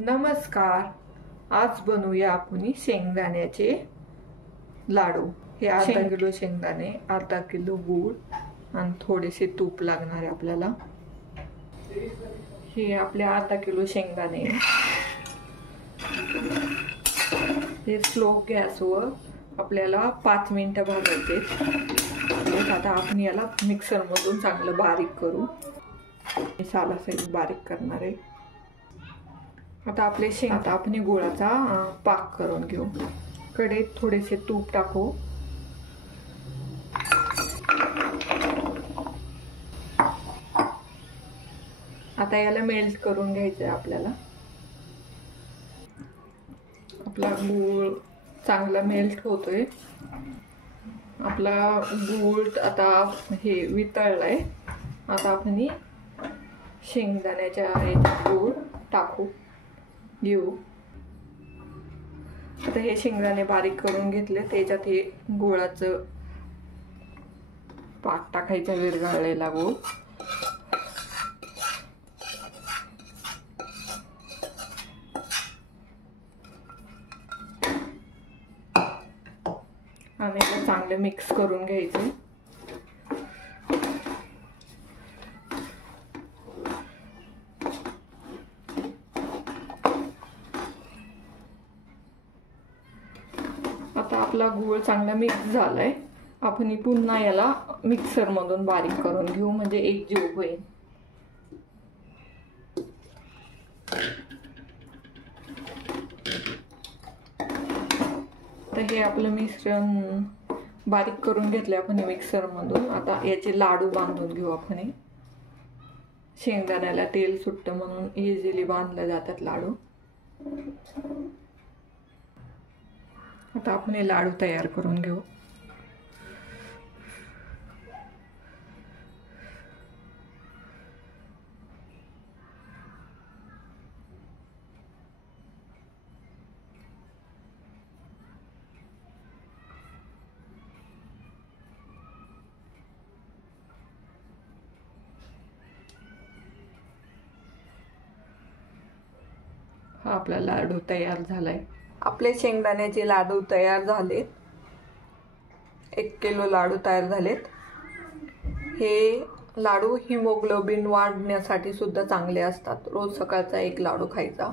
नमस्कार, आज बनवूया आपण शेंगदाण्याचे लाडू। हे अर्धा किलो शेंगदाणे, अर्धा किलो गूळ आणि थोडेसे तूप लागणार आहे आपल्याला। हे आपले अर्धा किलो शेंगदाणे हे स्लो गॅसवर आपल्याला 5 मिनिटं भाजायचे। आता आपण याला मिक्सर मधून चांगलं बारीक करू। सालासहित बारीक करणार आहे। आता आपले आता आपण गुळाचा पाक करून घेऊ। कढईत थोडेसे तूप टाकू। आता याला मेल्ट करून घ्यायचं आहे आपल्याला। आपला गूळ चांगला मेल्ट होतोय। आपला गूळ आता हे वितळलाय। आता आपण शेंगदाण्याच्या याच्यात गूळ टाकू घेऊ। आता हे शेंगदाणे बारीक करून घेतले, त्याच्यात हे गुळाचं पाक टाकायचा, विरघळलेला गूळ। आणि हे चांगले मिक्स करून घ्यायचे। आता आपला गूळ चांगला मिक्स झालाय। आपण पुन्हा याला मिक्सर मधून बारीक करून घेऊ, म्हणजे एकजीव होईल। तर हे आपलं मिश्रण बारीक करून घेतले आपण मिक्सर मधून। आता याचे लाडू बांधून घेऊ आपण। शेंगदाण्याला तेल सुटतं म्हणून इझिली बांधले जातात लाडू। आता आपण हे लाडू तयार करून घेऊ। हा आपला लाडू तयार झालाय। आपले शेंगदाण्याचे लाडू तयार झालेत। 1 किलो लाडू तयार झालेत। हे लाडू हिमोग्लोबिन वाढण्यासाठी सुद्धा चांगले असतात। रोज सकाळचा 1 लाडू खायचा।